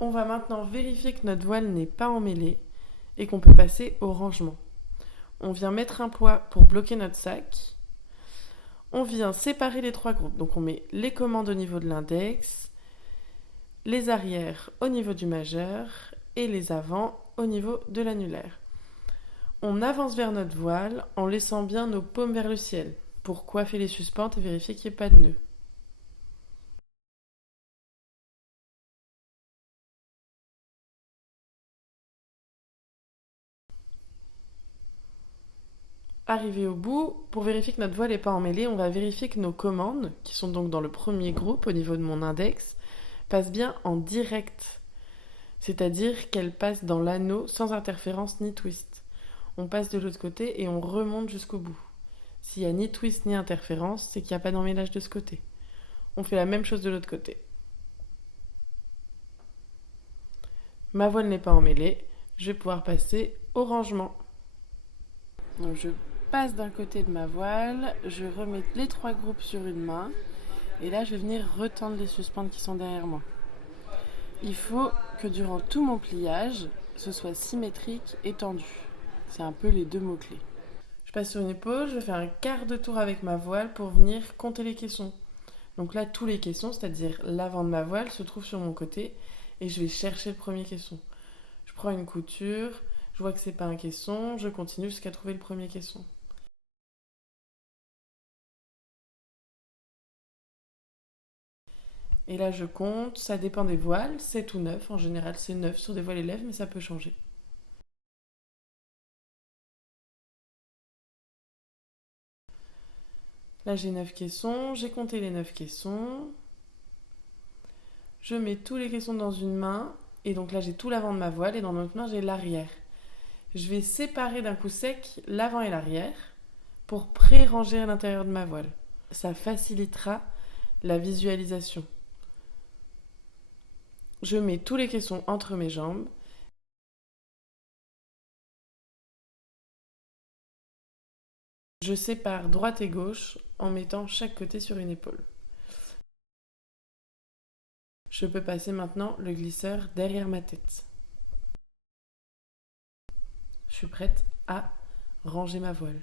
On va maintenant vérifier que notre voile n'est pas emmêlée et qu'on peut passer au rangement. On vient mettre un poids pour bloquer notre sac. On vient séparer les trois groupes. Donc on met les commandes au niveau de l'index, les arrières au niveau du majeur et les avants au niveau de l'annulaire. On avance vers notre voile en laissant bien nos paumes vers le ciel pour coiffer les suspentes et vérifier qu'il n'y ait pas de nœud. Arrivé au bout, pour vérifier que notre voile n'est pas emmêlée, on va vérifier que nos commandes, qui sont donc dans le premier groupe au niveau de mon index, passent bien en direct, c'est-à-dire qu'elles passent dans l'anneau sans interférence ni twist. On passe de l'autre côté et on remonte jusqu'au bout. S'il n'y a ni twist ni interférence, c'est qu'il n'y a pas d'emmêlage de ce côté. On fait la même chose de l'autre côté. Ma voile n'est pas emmêlée, je vais pouvoir passer au rangement. Donc je passe d'un côté de ma voile, je remets les trois groupes sur une main, et là je vais venir retendre les suspentes qui sont derrière moi. Il faut que durant tout mon pliage, ce soit symétrique et tendu. C'est un peu les deux mots-clés. Je passe sur une épaule, je fais un quart de tour avec ma voile pour venir compter les caissons. Donc là, tous les caissons, c'est-à-dire l'avant de ma voile, se trouvent sur mon côté et je vais chercher le premier caisson. Je prends une couture, je vois que c'est pas un caisson, je continue jusqu'à trouver le premier caisson. Et là, je compte, ça dépend des voiles, 7 ou 9. En général, c'est 9 sur des voiles élèves, mais ça peut changer. Là, j'ai 9 caissons, j'ai compté les 9 caissons. Je mets tous les caissons dans une main, et donc là, j'ai tout l'avant de ma voile, et dans l'autre main, j'ai l'arrière. Je vais séparer d'un coup sec l'avant et l'arrière pour pré-ranger à l'intérieur de ma voile. Ça facilitera la visualisation. Je mets tous les caissons entre mes jambes. Je sépare droite et gauche en mettant chaque côté sur une épaule. Je peux passer maintenant le glisseur derrière ma tête. Je suis prête à ranger ma voile.